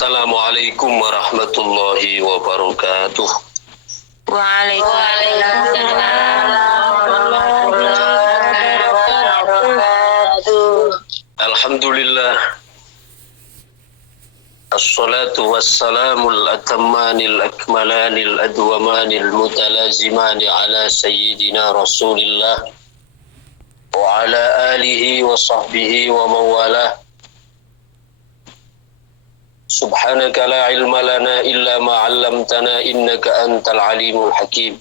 Assalamualaikum warahmatullahi wabarakatuh. Waalaikumsalam warahmatullahi wabarakatuh. Alhamdulillah. Assalatu wassalamul atammanil akmalanil adwamanil mutalazimani ala sayyidina Rasulillah wa ala alihi wa sahbihi wa mawalah. Subhanaka la ilma lana illa ma 'allamtana innaka antal alimul hakim.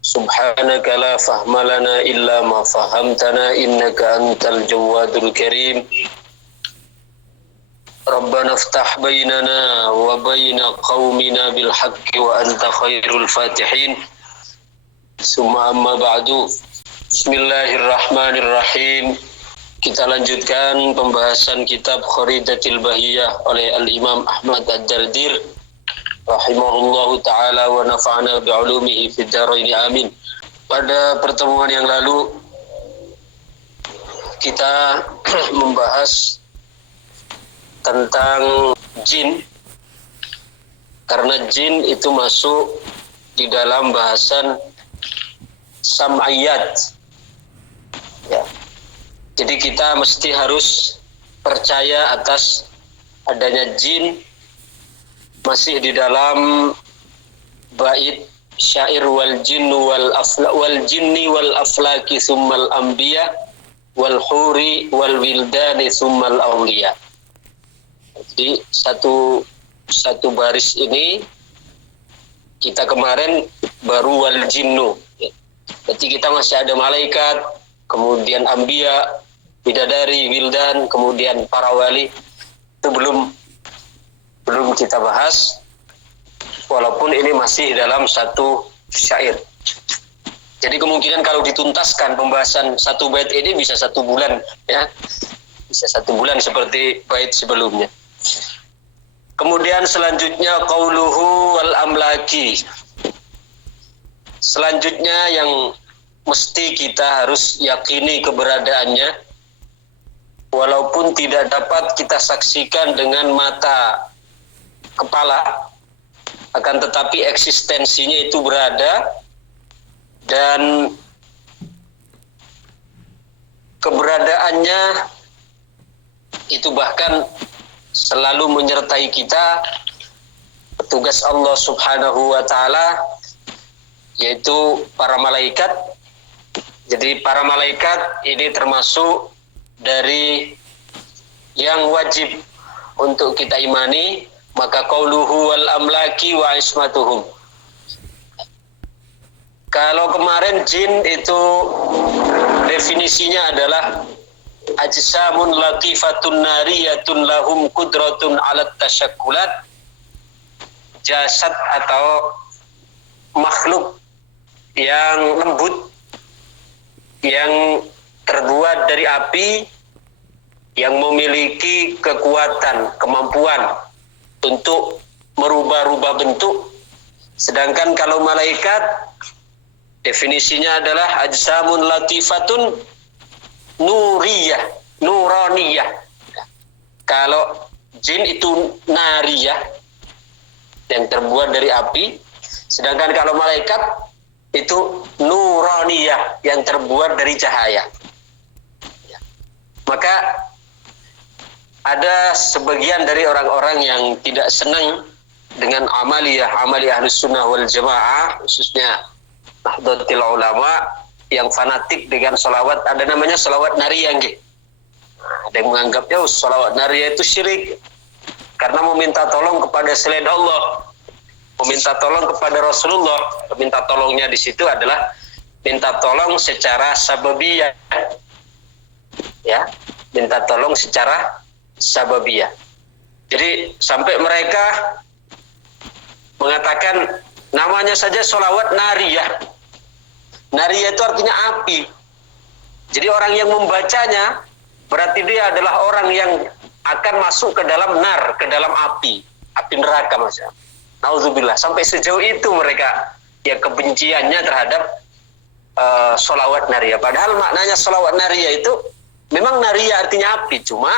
Subhanaka la fahma lana illa ma fahamtana innaka antal jawadul karim. Rabbana iftah bainana wa baina qaumina bil haqqi wa anta khairul fatihin. Summa amma ba'du. Bismillahirrahmanirrahim. Kita lanjutkan pembahasan kitab Kharidatil Bahiyah oleh Al-Imam Ahmad Ad-Dardir rahimahullahu ta'ala wa nafa'ana bi'ulumihi fid dharaini amin. Pada pertemuan yang lalu kita membahas tentang jin, karena jin itu masuk di dalam bahasan sam'iyat ya. Jadi kita mesti harus percaya atas adanya jin masih di dalam bait syair wal jinni wal aflaki summal anbiya wal huri wal wildani summal awliya. Jadi satu baris ini kita kemarin baru wal jinnu. Berarti kita masih ada malaikat, kemudian anbiya, bidadari, wildan, kemudian para wali. Itu belum kita bahas, walaupun ini masih dalam satu syair. Jadi kemungkinan kalau dituntaskan pembahasan satu bait ini bisa 1 bulan ya, bisa 1 bulan seperti bait sebelumnya. Kemudian selanjutnya qauluhu wal amlaki. Selanjutnya yang mesti kita harus yakini keberadaannya, walaupun tidak dapat kita saksikan dengan mata kepala, akan tetapi eksistensinya itu berada, dan keberadaannya itu bahkan selalu menyertai kita. Petugas Allah Subhanahu wa ta'ala yaitu para malaikat. Jadi para malaikat ini termasuk dari yang wajib untuk kita imani. Maka qauluhu wal amlaki wa ismatuhum. Kalau kemarin jin itu definisinya adalah ajsamun latifatun nariyatun lahum qudratun alat tasyakkulat. Jasad atau makhluk yang lembut, yang terbuat dari api, yang memiliki kekuatan, kemampuan untuk merubah-rubah bentuk. Sedangkan kalau malaikat definisinya adalah ajsamun latifatun nuraniyah. Kalau jin itu nariyah, yang terbuat dari api, sedangkan kalau malaikat itu nuraniyah, yang terbuat dari cahaya. Maka ada sebagian dari orang-orang yang tidak senang dengan amaliyah Ahlus Sunnah wal Jamaah, khususnya Nahdlatul Ulama, yang fanatik dengan sholawat. Ada namanya sholawat nariyah. Ada yang menganggapnya sholawat nariyah itu syirik, karena meminta tolong kepada selain Allah, meminta tolong kepada Rasulullah. Meminta tolongnya di situ adalah minta tolong secara sababiyah, ya, minta tolong secara sababiyah. Jadi sampai mereka mengatakan namanya saja sholawat nariyah. Nariyah itu artinya api. Jadi orang yang membacanya berarti dia adalah orang yang akan masuk ke dalam nar, ke dalam api neraka, maksudnya. Nauzubillah. Sampai sejauh itu mereka ya kebenciannya terhadap sholawat nariyah. Padahal maknanya sholawat nariyah itu memang nariyah artinya api, cuma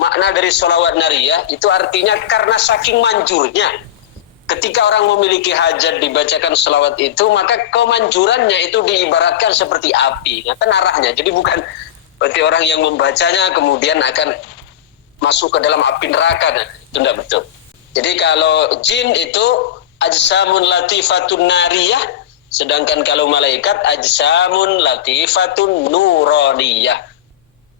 makna dari sholawat nariyah itu artinya karena saking manjurnya. Ketika orang memiliki hajat dibacakan sholawat itu, maka kemanjurannya itu diibaratkan seperti api. Kan arahnya. Jadi bukan berarti orang yang membacanya kemudian akan masuk ke dalam api neraka. Itu tidak betul. Jadi kalau jin itu ajsamun latifatun nariyah, sedangkan kalau malaikat ajsamun latifatun nuraniyah.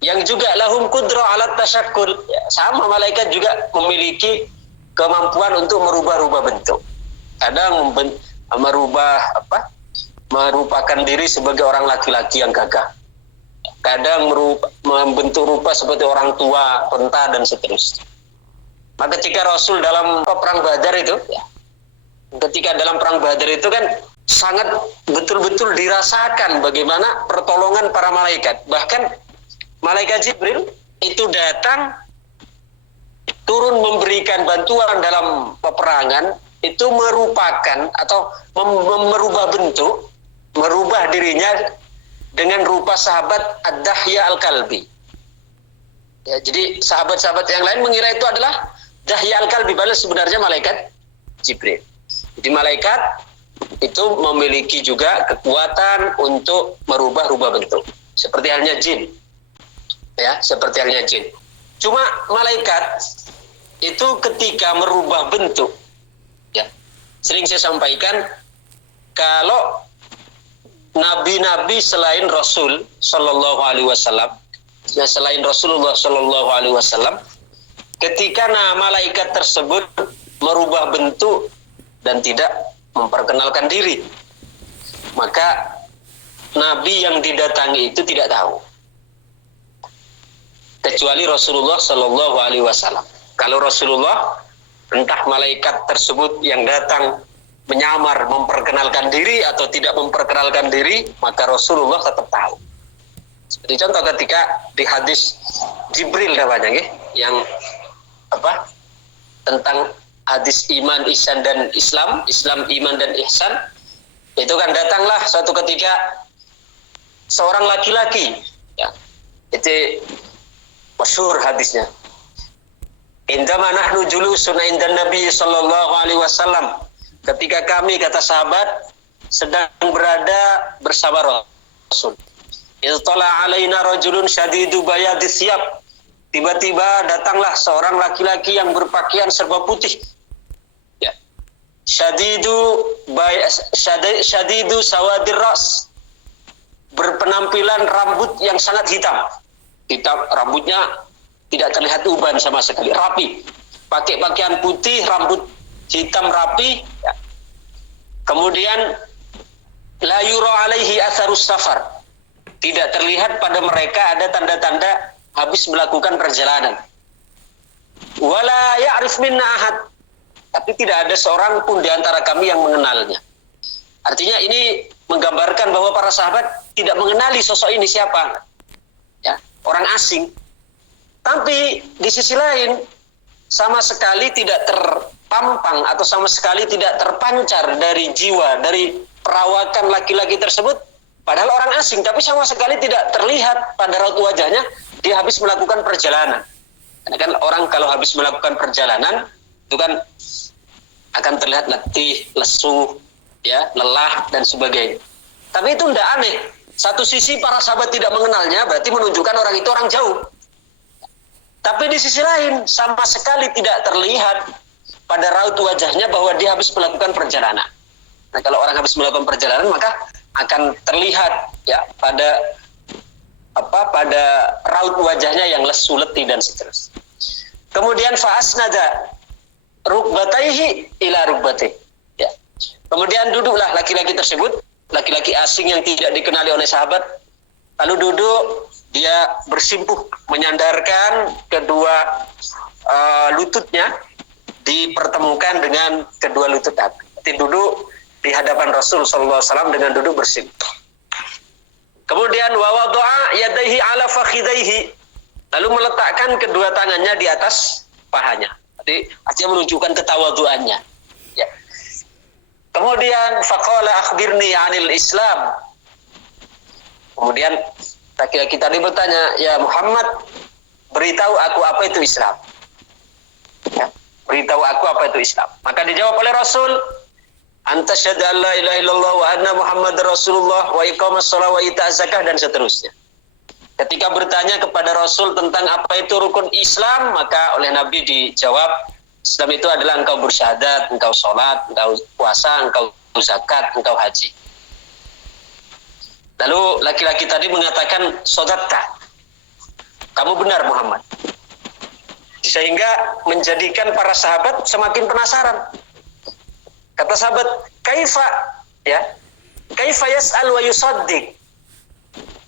Yang juga lahum qudrah ala tasyakkul. Ya, sama malaikat juga memiliki kemampuan untuk merubah-rubah bentuk. Kadang merupakan diri sebagai orang laki-laki yang gagah. Kadang membentuk rupa seperti orang tua, renta dan seterusnya. Maka ketika Rasul dalam perang Badar itu, ketika dalam perang Badar itu kan sangat betul-betul dirasakan bagaimana pertolongan para malaikat. Bahkan malaikat Jibril itu datang turun memberikan bantuan dalam peperangan itu merupakan atau merubah bentuk, merubah dirinya dengan rupa sahabat Ad-Dahya Al-Kalbi. Ya, jadi sahabat-sahabat yang lain mengira itu adalah Dahya Al-Kalbi, padahal sebenarnya malaikat Jibril. Jadi malaikat itu memiliki juga kekuatan untuk merubah-rubah bentuk, seperti halnya jin. Ya, seperti halnya jin. Cuma malaikat itu ketika merubah bentuk, ya, sering saya sampaikan kalau nabi-nabi selain Rasul Sallallahu Alaihi Wasallam, ya selain Rasulullah Sallallahu Alaihi Wasallam, ketika malaikat tersebut merubah bentuk dan tidak memperkenalkan diri, maka nabi yang didatangi itu tidak tahu, kecuali Rasulullah Sallallahu Alaihi Wasallam. Kalau Rasulullah, entah malaikat tersebut yang datang menyamar memperkenalkan diri atau tidak memperkenalkan diri, maka Rasulullah tetap tahu. Seperti contoh ketika di hadis Jibril namanya, yang tentang hadis iman, ihsan dan Islam, iman dan ihsan, itu kan datanglah suatu ketika seorang laki-laki, ya, itu masyhur hadisnya. Indama nahnu julusun indan Nabi sallallahu alaihi wasallam, ketika kami, kata sahabat, sedang berada bersama Rasul. Iztala alaina rajulun syadidu bayadis siyab. Tiba-tiba datanglah seorang laki-laki yang berpakaian serba putih. Ya. Syadidu sawadir ras. Berpenampilan rambut yang sangat hitam. Rambutnya tidak terlihat uban sama sekali, rapi. Pakai pakaian putih, rambut hitam rapi, ya. Kemudian la yura alaihi atharus safar, tidak terlihat pada mereka ada tanda-tanda habis melakukan perjalanan. Wala ya'rif minna ahad, tapi tidak ada seorang pun di antara kami yang mengenalnya. Artinya ini menggambarkan bahwa para sahabat tidak mengenali sosok ini siapa, ya, orang asing. Tapi di sisi lain sama sekali tidak terpampang atau sama sekali tidak terpancar dari jiwa, dari perawakan laki-laki tersebut, padahal orang asing, tapi sama sekali tidak terlihat pada raut wajahnya dia habis melakukan perjalanan. Karena kan orang kalau habis melakukan perjalanan itu kan akan terlihat letih, lesu, ya, lelah dan sebagainya. Tapi itu tidak aneh. Satu sisi para sahabat tidak mengenalnya, berarti menunjukkan orang itu orang jauh. Tapi di sisi lain sama sekali tidak terlihat pada raut wajahnya bahwa dia habis melakukan perjalanan. Nah, kalau orang habis melakukan perjalanan maka akan terlihat, ya, pada raut wajahnya yang lesu, letih dan seterusnya. Kemudian fa'asnada rukbataihi ila rukbatih. Ya. Kemudian duduklah laki-laki tersebut, laki-laki asing yang tidak dikenali oleh sahabat, lalu duduk. Dia bersimpuh, menyandarkan kedua lututnya dipertemukan dengan kedua lutut Nabi. Duduk di hadapan Rasul sallallahu alaihi wasallam dengan duduk bersimpuh. Kemudian wa wada'a yadayhi ala fakhidaihi, lalu meletakkan kedua tangannya di atas pahanya. Jadi artinya menunjukkan ketawaduannya. Ya. Kemudian faqala akhbirni 'anil Islam. Kemudian laki-laki tadi bertanya, ya Muhammad, beritahu aku apa itu Islam. Ya, beritahu aku apa itu Islam. Maka dijawab oleh Rasul, anta syahadu an la ilaha illallah wa anna Muhammadar Rasulullah wa iqamas shalah wa ita'az zakah, dan seterusnya. Ketika bertanya kepada Rasul tentang apa itu rukun Islam, maka oleh Nabi dijawab, Islam itu adalah engkau bersyahadat, engkau sholat, engkau puasa, engkau zakat, engkau haji. Lalu laki-laki tadi mengatakan, shadaqta, kamu benar Muhammad. Sehingga menjadikan para sahabat semakin penasaran. Kata sahabat, kaifa yas'al wa yusaddiq.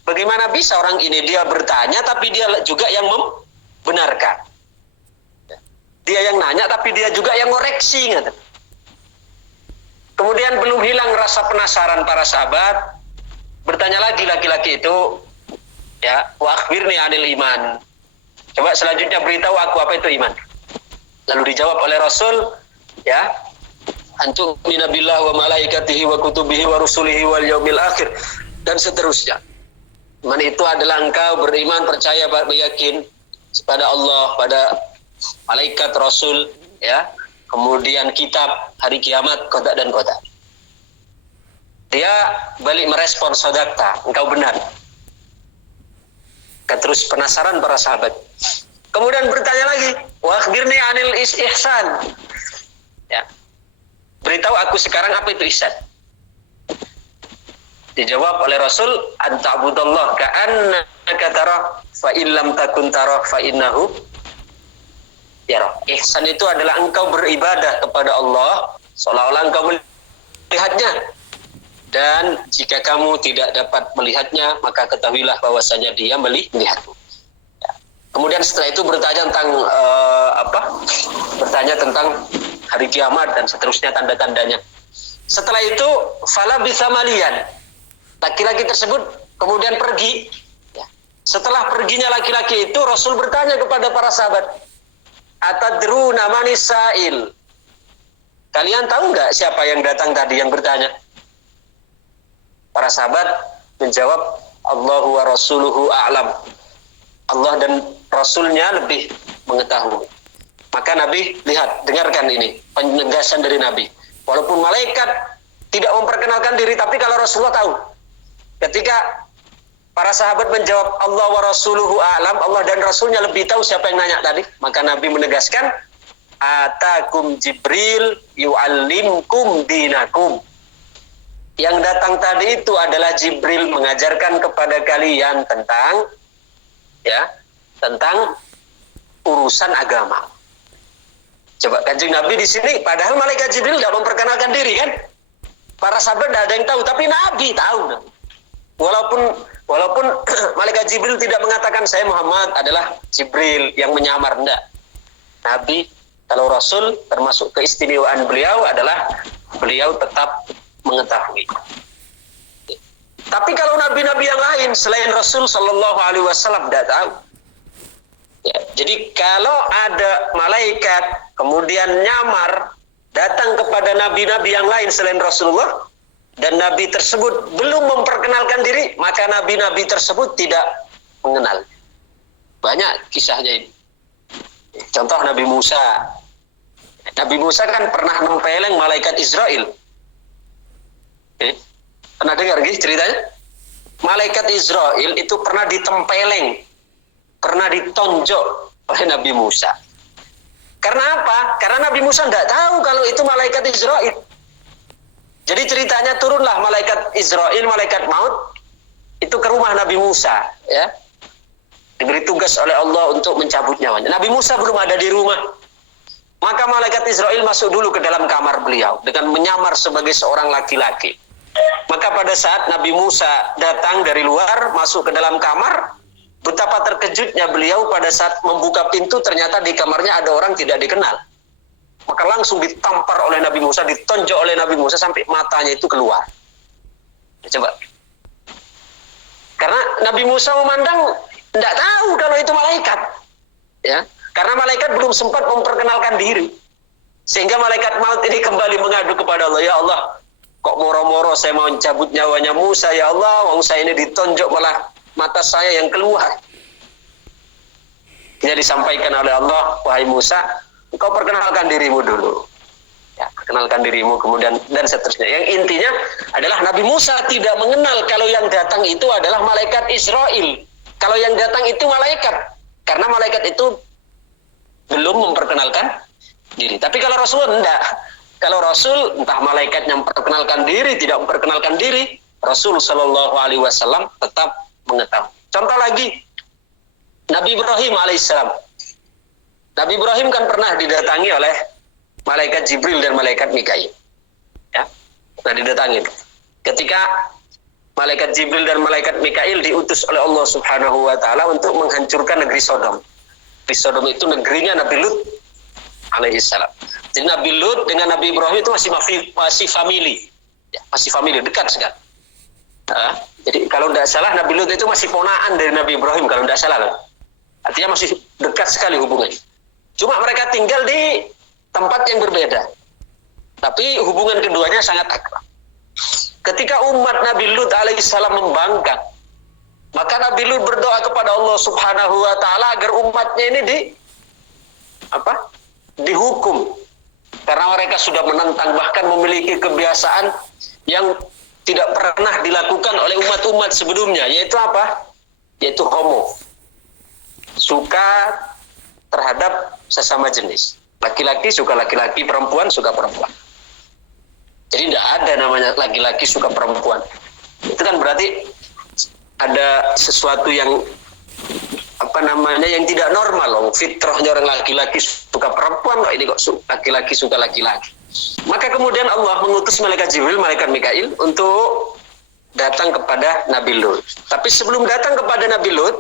Bagaimana bisa orang ini dia bertanya tapi dia juga yang membenarkan. Dia yang nanya tapi dia juga yang ngoreksi. Kemudian belum hilang rasa penasaran para sahabat. Bertanya lagi laki-laki itu, ya, wa akhbirni 'anil iman. Coba selanjutnya beritahu aku apa itu iman. Lalu dijawab oleh Rasul, ya, antu'mina billahi wa malaikatihi wa kutubihi wa rusulihi wal yaumil akhir, dan seterusnya. Iman itu adalah engkau beriman, percaya, yakin kepada Allah, pada malaikat, Rasul, ya, kemudian kitab, hari kiamat, qada dan qadar. Dia balik merespon, shadaqta, engkau benar. Terus penasaran para sahabat. Kemudian bertanya lagi, wa akhbirni 'anil ihsan. Ya. Beritahu aku sekarang apa itu ihsan. Dijawab oleh Rasul, anta'budallah ka'annaka tarah fa illam takun tarah fa innahu yarah. Ihsan itu adalah engkau beribadah kepada Allah seolah-olah engkau melihatnya. Dan jika kamu tidak dapat melihatnya, maka ketahuilah bahwasanya dia melihatmu. Ya. Kemudian setelah itu bertanya tentang bertanya tentang hari kiamat dan seterusnya, tanda-tandanya. Setelah itu, fala bisa malian. Laki-laki tersebut kemudian pergi. Ya. Setelah perginya laki-laki itu, Rasul bertanya kepada para sahabat, atadruna manis sa'il. Kalian tahu nggak siapa yang datang tadi yang bertanya? Para sahabat menjawab, Allahu wa rasuluhu a'lam. Allah dan Rasulnya lebih mengetahui. Maka Nabi, lihat, dengarkan ini, penegasan dari Nabi. Walaupun malaikat tidak memperkenalkan diri, tapi kalau Rasulullah tahu. Ketika para sahabat menjawab, Allah wa rasuluhu a'lam, Allah dan Rasulnya lebih tahu siapa yang nanya tadi. Maka Nabi menegaskan, atakum Jibril yu'allimkum dinakum. Yang datang tadi itu adalah Jibril mengajarkan kepada kalian tentang urusan agama. Coba Kanjeng Nabi di sini, padahal malaikat Jibril tidak memperkenalkan diri kan? Para sahabat tidak ada yang tahu, tapi Nabi tahu. Walaupun malaikat Jibril tidak mengatakan saya Muhammad adalah Jibril yang menyamar, enggak. Nabi, kalau Rasul termasuk keistimewaan beliau adalah beliau tetap mengetahui. Tapi kalau nabi-nabi yang lain selain Rasul Shallallahu Alaihi Wasallam tidak tahu. Ya, jadi kalau ada malaikat kemudian nyamar datang kepada nabi-nabi yang lain selain Rasulullah dan nabi tersebut belum memperkenalkan diri, maka nabi-nabi tersebut tidak mengenal. Banyak kisahnya ini. Contoh Nabi Musa. Nabi Musa kan pernah nempeleng malaikat Israel. Pernah dengar ceritanya? Malaikat Israel itu pernah ditempeleng, pernah ditonjok oleh Nabi Musa. Karena apa? Karena Nabi Musa tidak tahu kalau itu malaikat Israel. Jadi ceritanya turunlah malaikat Israel, malaikat maut, itu ke rumah Nabi Musa, ya. Diberi tugas oleh Allah untuk mencabut nyawanya. Nabi Musa belum ada di rumah. Maka malaikat Israel masuk dulu ke dalam kamar beliau dengan menyamar sebagai seorang laki-laki. Maka pada saat Nabi Musa datang dari luar masuk ke dalam kamar, betapa terkejutnya beliau pada saat membuka pintu, ternyata di kamarnya ada orang tidak dikenal. Maka langsung ditampar oleh Nabi Musa, ditonjok oleh Nabi Musa sampai matanya itu keluar. Coba. Karena Nabi Musa memandang tidak tahu kalau itu malaikat. Ya, karena malaikat belum sempat memperkenalkan diri. Sehingga malaikat maut ini kembali mengadu kepada Allah, ya Allah, kok moro-moro saya mau mencabut nyawanya Musa, ya Allah, wong saya ini ditonjok malah mata saya yang keluar. disampaikan oleh Allah, wahai Musa, engkau perkenalkan dirimu dulu. Ya, perkenalkan dirimu, kemudian dan seterusnya. Yang intinya adalah Nabi Musa tidak mengenal kalau yang datang itu adalah malaikat Israel. Kalau yang datang itu malaikat, karena malaikat itu belum memperkenalkan diri. Tapi kalau Rasul enggak. Kalau Rasul entah malaikat yang memperkenalkan diri, tidak memperkenalkan diri, Rasul Shallallahu Alaihi Wasallam tetap mengetahui. Contoh lagi, Nabi Ibrahim alaihissalam. Nabi Ibrahim kan pernah didatangi oleh malaikat Jibril dan malaikat Mikail. Ya, nah didatangi. Ketika malaikat Jibril dan malaikat Mikail diutus oleh Allah Subhanahu wa taala untuk menghancurkan negeri Sodom. Negeri Sodom itu negerinya Nabi Lut alaihissalam. Jadi Nabi Lut dengan Nabi Ibrahim itu masih family. Ya, masih family, dekat sekali. Nah, jadi kalau tidak salah Nabi Lut itu masih ponaan dari Nabi Ibrahim kalau tidak salah. Artinya masih dekat sekali hubungannya. Cuma mereka tinggal di tempat yang berbeda. Tapi hubungan keduanya sangat akrab. Ketika umat Nabi Lut alaihissalam membangkang, maka Nabi Lut berdoa kepada Allah Subhanahu wa taala agar umatnya ini dihukum. Karena mereka sudah menentang, bahkan memiliki kebiasaan yang tidak pernah dilakukan oleh umat-umat sebelumnya, yaitu apa? Yaitu homo. Suka terhadap sesama jenis. Laki-laki suka laki-laki, perempuan suka perempuan. Jadi tidak ada namanya laki-laki suka perempuan. Itu kan berarti ada sesuatu yang yang tidak normal loh. Fitrahnya orang laki-laki suka perempuan, kok ini kok laki-laki suka laki-laki. Maka kemudian Allah mengutus malaikat Jibril, malaikat Mikail untuk datang kepada Nabi Lut. Tapi sebelum datang kepada Nabi Lut,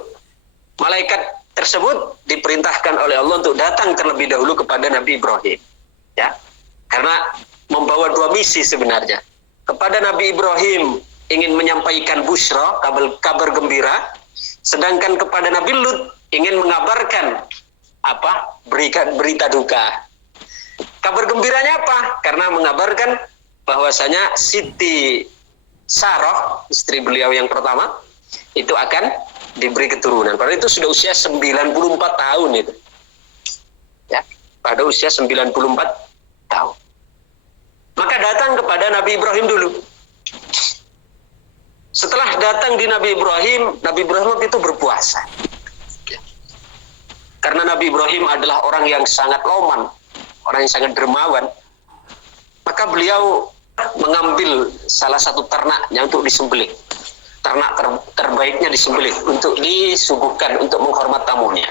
malaikat tersebut diperintahkan oleh Allah untuk datang terlebih dahulu kepada Nabi Ibrahim. Ya. Karena membawa dua misi sebenarnya. Kepada Nabi Ibrahim ingin menyampaikan busyra, kabar gembira, sedangkan kepada Nabi Lut ingin mengabarkan berita duka. Kabar gembiranya apa? Karena mengabarkan bahwasanya Siti Sarah, istri beliau yang pertama, itu akan diberi keturunan. Padahal itu sudah usia 94 tahun itu. Ya, pada usia 94 tahun. Maka datang kepada Nabi Ibrahim dulu. Setelah datang di Nabi Ibrahim waktu itu berpuasa. Karena Nabi Ibrahim adalah orang yang sangat loman, orang yang sangat dermawan. Maka beliau mengambil salah satu ternaknya untuk disembelih. Ternak terbaiknya disembelih untuk disuguhkan untuk menghormat tamunya.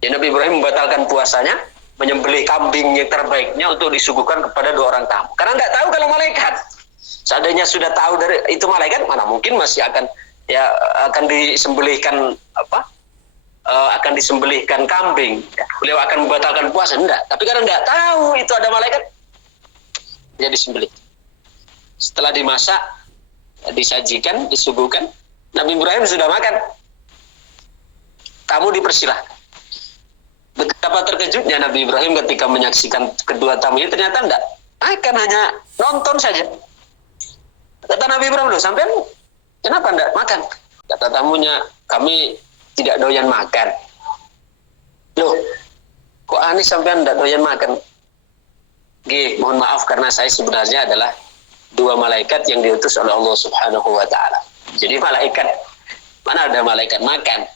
Ya, Nabi Ibrahim membatalkan puasanya, menyembelih kambing yang terbaiknya untuk disuguhkan kepada dua orang tamu. Karena nggak tahu kalau malaikat. Seandainya sudah tahu dari itu malaikat, mana mungkin masih akan disembelihkan akan disembelihkan kambing. Ya, beliau akan membatalkan puasa, enggak. Tapi karena nggak tahu itu ada malaikat, dia disembelih. Setelah dimasak, disajikan, disuguhkan, Nabi Ibrahim sudah makan. Tamu dipersilahkan. Betapa terkejutnya Nabi Ibrahim ketika menyaksikan kedua tamunya, ternyata enggak makan, hanya nonton saja. Kata Nabi Ibrahim, loh, sampean kenapa enggak makan? Kata tamunya, kami tidak doyan makan. Loh, kok aneh sampean enggak doyan makan? Mohon maaf karena saya sebenarnya adalah dua malaikat yang diutus oleh Allah Subhanahu wa taala. Jadi malaikat, mana ada malaikat makan?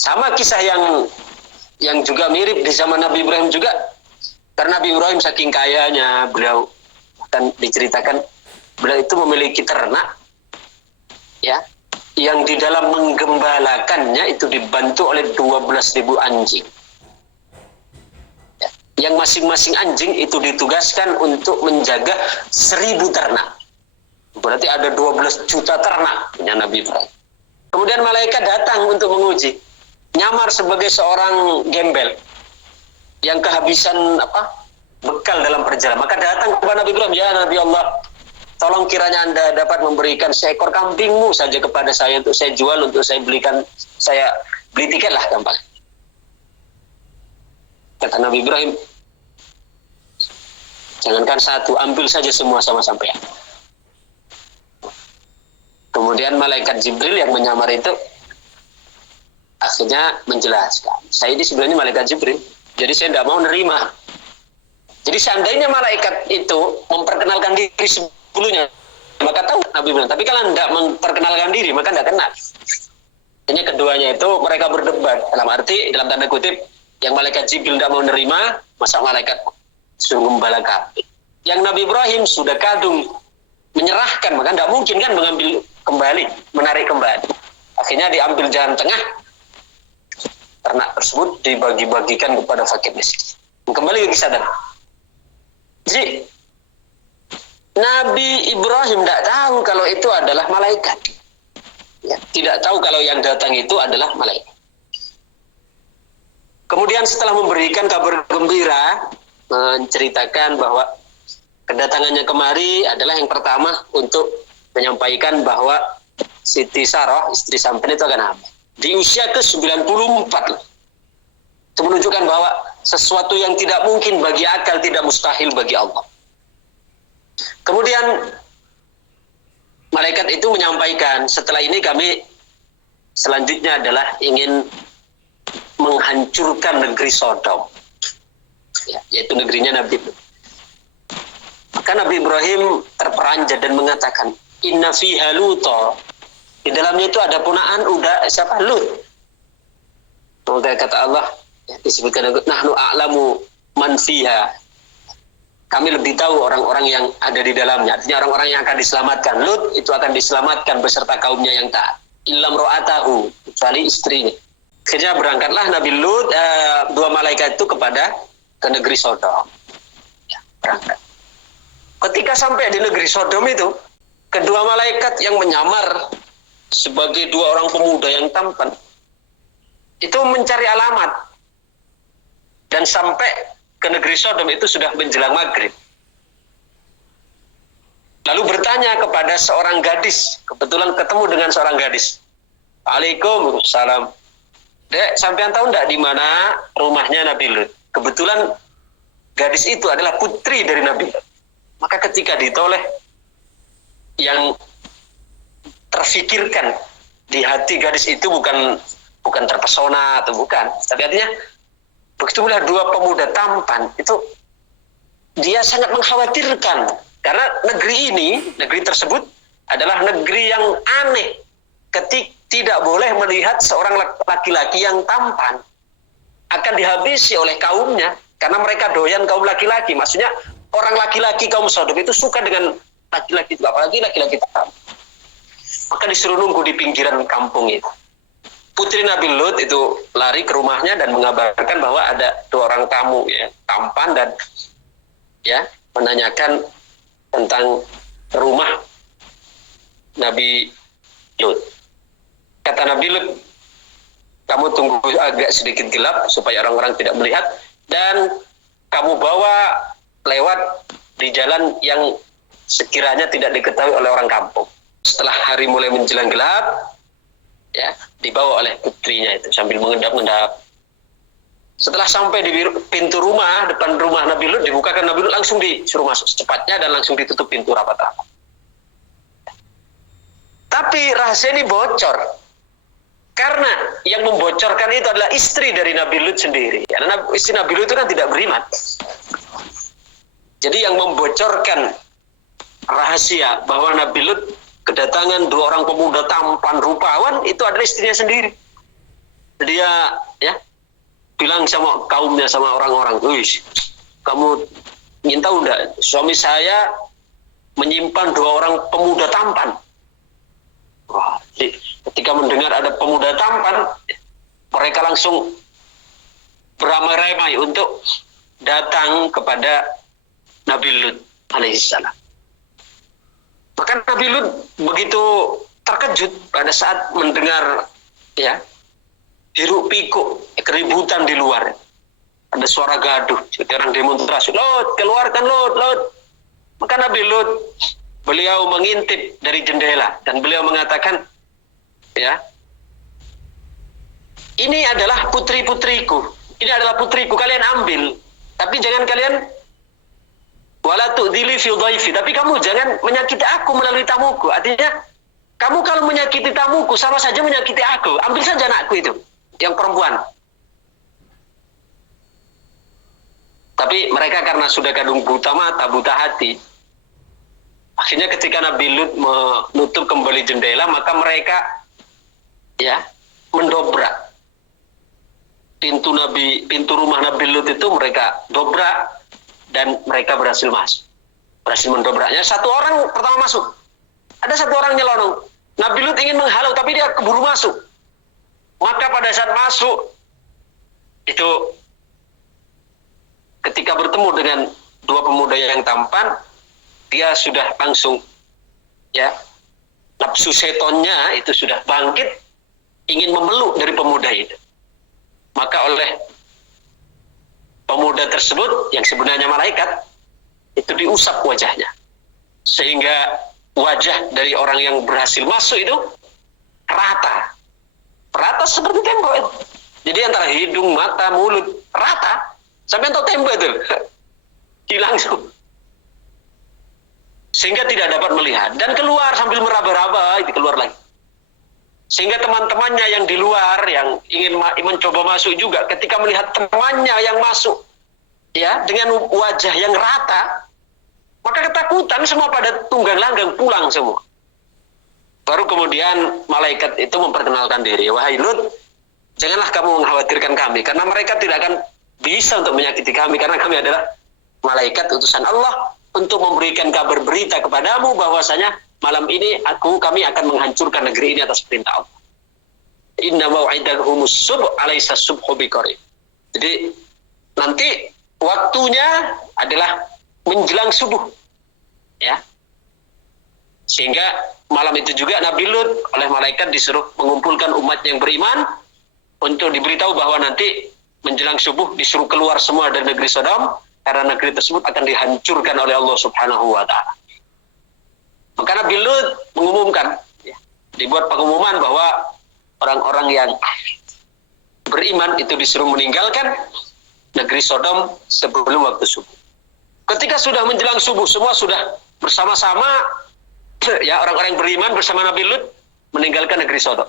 Sama kisah yang juga mirip di zaman Nabi Ibrahim juga. Karena Nabi Ibrahim saking kayanya, beliau akan diceritakan beliau itu memiliki ternak, ya, yang di dalam menggembalakannya itu dibantu oleh 12.000 anjing. Yang masing-masing anjing itu ditugaskan untuk menjaga 1.000 ternak. Berarti ada 12 juta ternak punya Nabi Ibrahim. Kemudian malaikat datang untuk menguji. Nyamar sebagai seorang gembel yang kehabisan bekal dalam perjalanan. Maka datang kepada Nabi Ibrahim, ya Nabi Allah, tolong kiranya Anda dapat memberikan seekor kambingmu saja kepada saya untuk saya jual, untuk saya beli tiket lah gampang. Kata Nabi Ibrahim, jangankan satu, ambil saja semua sama sampean. Kemudian malaikat Jibril yang menyamar itu akhirnya menjelaskan, saya ini sebenarnya malaikat Jibril, jadi saya tidak mau nerima. Jadi seandainya malaikat itu memperkenalkan diri sebelumnya, maka tahu Nabi bilang. Tapi kalau tidak memperkenalkan diri, maka tidak kenal. Ini keduanya itu mereka berdebat. Dalam arti, dalam tanda kutip, yang malaikat Jibril tidak mau nerima, masa malaikat suruh gembala kambing. Yang Nabi Ibrahim sudah kadung menyerahkan, maka tidak mungkin kan mengambil kembali, menarik kembali. Akhirnya diambil jalan tengah, ternak tersebut dibagi-bagikan kepada fakir miskin. Kembali ke kisah tadi. Jadi Nabi Ibrahim tidak tahu kalau itu adalah malaikat. Ya, tidak tahu kalau yang datang itu adalah malaikat. Kemudian setelah memberikan kabar gembira, menceritakan bahwa kedatangannya kemari adalah yang pertama untuk menyampaikan bahwa Siti Sarah, istri sampean itu akan hamil. Di usia ke-94. Itu menunjukkan bahwa sesuatu yang tidak mungkin bagi akal tidak mustahil bagi Allah. Kemudian malaikat itu menyampaikan, setelah ini kami selanjutnya adalah ingin menghancurkan negeri Sodom, ya, yaitu negerinya Nabi Lut. Maka Nabi Ibrahim terperanjat dan mengatakan, Inna fiha Luto, di dalamnya itu ada punaan siapa? Lut. Maka kata Allah, ya, disebutkan, nahnu a'lamu man fiha, kami lebih tahu orang-orang yang ada di dalamnya. Artinya orang-orang yang akan diselamatkan. Lut itu akan diselamatkan beserta kaumnya yang taat. Illam ro'atahu, kecuali istrinya. Akhirnya berangkatlah Nabi Lut, dua malaikat itu ke negeri Sodom. Ya, berangkat. Ketika sampai di negeri Sodom itu, kedua malaikat yang menyamar sebagai dua orang pemuda yang tampan, itu mencari alamat. Dan sampai ke negeri Sodom itu sudah menjelang maghrib. Lalu bertanya kepada seorang gadis, kebetulan ketemu dengan seorang gadis. Waalaikumsalam. Dek, sampean tahu enggak di mana rumahnya Nabi Lut? Kebetulan gadis itu adalah putri dari Nabi Lut. Maka ketika ditoleh, yang terfikirkan di hati gadis itu bukan terpesona atau bukan, tapi artinya begitu melihat dua pemuda tampan itu, dia sangat mengkhawatirkan karena negeri tersebut adalah negeri yang aneh. Tidak boleh melihat seorang laki-laki yang tampan, akan dihabisi oleh kaumnya karena mereka doyan kaum laki-laki. Maksudnya orang laki-laki kaum Sodom itu suka dengan laki-laki itu, apalagi laki-laki tampan. Maka disuruh nunggu di pinggiran kampung itu. Putri Nabi Lut itu lari ke rumahnya dan mengabarkan bahwa ada dua orang tamu, ya, tampan, dan ya menanyakan tentang rumah Nabi Lut. Kata Nabi Lut, kamu tunggu agak sedikit gelap supaya orang-orang tidak melihat, dan kamu bawa lewat di jalan yang sekiranya tidak diketahui oleh orang kampung. Setelah hari mulai menjelang gelap, ya, dibawa oleh putrinya itu sambil mengendap-endap. Setelah sampai di pintu rumah, depan rumah Nabi Lut, dibukakan Nabi Lut, langsung disuruh masuk secepatnya dan langsung ditutup pintu rapat-rapat. Tapi rahasia ini bocor. Karena yang membocorkan itu adalah istri dari Nabi Lut sendiri. Karena istri Nabi Lut itu kan tidak beriman. Jadi yang membocorkan rahasia bahwa Nabi Lut kedatangan dua orang pemuda tampan rupawan itu adalah istrinya sendiri. Dia ya bilang sama kaumnya, sama orang-orang, "Wih, kamu ingin tahu enggak? Suami saya menyimpan dua orang pemuda tampan." Wah, ketika mendengar ada pemuda tampan, mereka langsung beramai-ramai untuk datang kepada Nabi Lut alaihissalam. Maka Nabi Lut begitu terkejut pada saat mendengar ya hiruk pikuk keributan di luar. Ada suara gaduh, seperti orang demonstrasi. Lut, keluarkan Lut, Lut. Maka Nabi Lut, beliau mengintip dari jendela dan beliau mengatakan, ya, ini adalah putri-putriku, ini adalah putriku, kalian ambil, tapi jangan kalian wala tu'dhili fi dhaifi, tapi kamu jangan menyakiti aku melalui tamuku. Artinya kamu kalau menyakiti tamuku sama saja menyakiti aku, ambil saja anakku itu. yang perempuan. Tapi mereka karena sudah kadung buta mata, buta hati, akhirnya ketika Nabi Lut menutup kembali jendela, maka mereka mendobrak pintu rumah Nabi Lut itu, mereka dobrak dan mereka berhasil masuk. Berhasil mendobraknya. Satu orang pertama masuk. Ada satu orang nyelonong. Nabi Lut ingin menghalau tapi dia keburu masuk. Maka pada saat masuk itu ketika bertemu dengan dua pemuda yang tampan, dia sudah langsung nafsu setonnya itu sudah bangkit, ingin memeluk dari pemuda itu. Maka oleh pemuda tersebut yang sebenarnya malaikat itu diusap wajahnya, sehingga wajah dari orang yang berhasil masuk itu rata seperti tembok itu. Jadi antara hidung, mata, mulut rata sampai untuk tembok itu hilang langsung, sehingga tidak dapat melihat dan keluar sambil meraba-raba, itu keluar lagi. Sehingga teman-temannya yang di luar yang ingin mencoba masuk juga, ketika melihat temannya yang masuk dengan wajah yang rata, maka ketakutan semua pada tunggang langgang pulang semua. Baru kemudian malaikat itu memperkenalkan diri, wahai Lut, janganlah kamu mengkhawatirkan kami, karena mereka tidak akan bisa untuk menyakiti kami, karena kami adalah malaikat utusan Allah untuk memberikan kabar berita kepadamu bahwasanya malam ini kami akan menghancurkan negeri ini atas perintah Allah. Inna mau'idahumus subh alaysa subhu biqarib. Jadi nanti waktunya adalah menjelang subuh. Sehingga malam itu juga Nabi Lut oleh malaikat disuruh mengumpulkan umat yang beriman untuk diberitahu bahwa nanti menjelang subuh disuruh keluar semua dari negeri Sodom, karena negeri tersebut akan dihancurkan oleh Allah Subhanahu wa ta'ala. Maka Nabi Lut mengumumkan, dibuat pengumuman bahwa orang-orang yang beriman itu disuruh meninggalkan negeri Sodom sebelum waktu subuh. Ketika sudah menjelang subuh, semua sudah bersama-sama, orang-orang yang beriman bersama Nabi Lut meninggalkan negeri Sodom.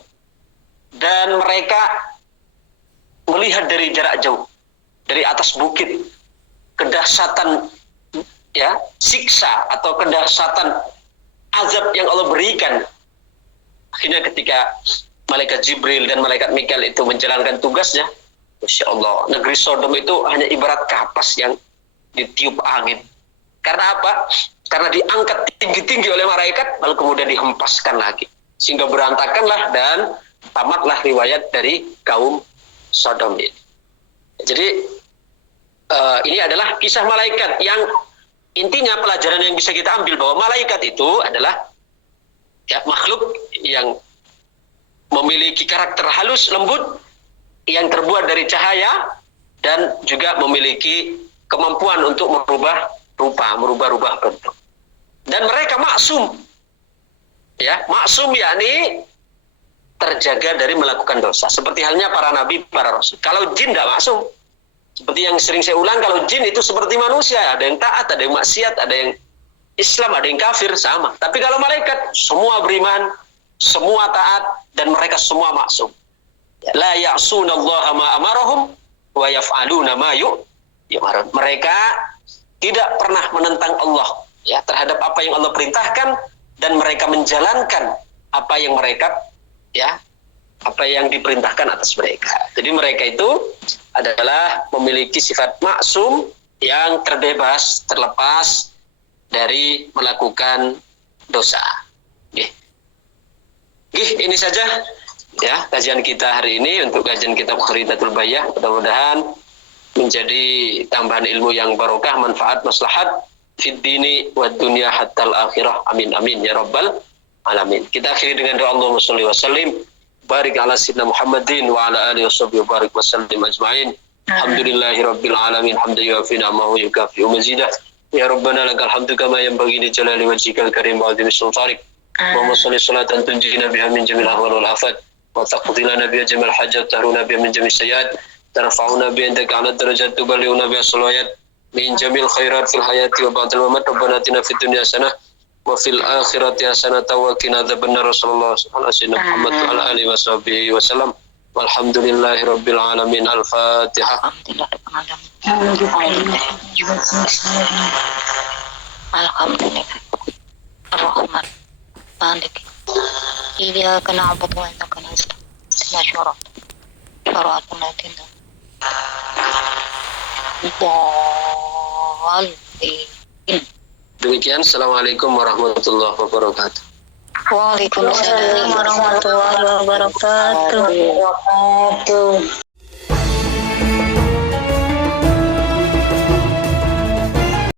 Dan mereka melihat dari jarak jauh, dari atas bukit, kedahsyatan siksa atau kedahsyatan azab yang Allah berikan. Akhirnya ketika malaikat Jibril dan malaikat Mikail itu menjalankan tugasnya, Masya Allah, negeri Sodom itu hanya ibarat kapas yang ditiup angin. Karena apa? Karena diangkat tinggi-tinggi oleh malaikat, lalu kemudian dihempaskan lagi, sehingga berantakanlah dan tamatlah riwayat dari kaum Sodom ini. Jadi ini adalah kisah malaikat yang intinya pelajaran yang bisa kita ambil bahwa malaikat itu adalah makhluk yang memiliki karakter halus, lembut, yang terbuat dari cahaya dan juga memiliki kemampuan untuk merubah rupa, merubah bentuk. Dan mereka maksum. Maksum yakni terjaga dari melakukan dosa. Seperti halnya para nabi, para rasul. Kalau jin tidak maksum. Seperti yang sering saya ulang, kalau jin itu seperti manusia, ada yang taat, ada yang maksiat, ada yang Islam, ada yang kafir, sama. Tapi kalau malaikat, semua beriman, semua taat, dan mereka semua maksum. La ya'sunallaha ma amarahum wa yaf'aluna ma yu'marun. Mereka tidak pernah menentang Allah terhadap apa yang Allah perintahkan, dan mereka menjalankan apa yang mereka apa yang diperintahkan atas mereka. Jadi mereka itu adalah memiliki sifat maksum yang terbebas, terlepas dari melakukan dosa. Ini saja kajian kita hari ini untuk kajian kitab Kharidatul Bayah. Mudah-mudahan menjadi tambahan ilmu yang barokah, manfaat, maslahat fid dini wad dunya hatta al akhirah. Amin amin ya rabbal alamin. Kita akhiri dengan doa Allahumma shalli wa sallim barik ala sayyidina Muhammadin wa ala alihi washabbihi barik wa sallim ajmain. Alhamdulillahirabbil alamin hamdan yuwafi ni'amahu wa yukafi mazidah. Ya rabbana lakal hamdu kama yanbaghi li jalali wajhikal karim wa 'azimi sultanik. Allahumma shalli salatan tunjina biha min jamil ahwal wal afat wa taqdi lana biha jamal hajat tahruna biha min jamil sayyi'at tarfa'una biha indaka 'ala darajat tuballighuna biha salawat min jamil khairat fil hayati wa ba'dal mamat. Rabbana atina fid dunya hasanah wa fil akhirati hasanah wa qina adzabannar. Sallallahu alaihi wasallam Muhammad wa ala alihi washabbihi wasallam. Walhamdulillahirabbil alamin. Al-Fatihah. Alhamdulillah. Ar-Rahman. Malik. Iyyaka na'budu wa iyyaka nasta'in. Ihdinas siratal ladzina Dhalin. Demikian. Assalamualaikum warahmatullahi wabarakatuh. Waalaikumsalam warahmatullahi wabarakatuh.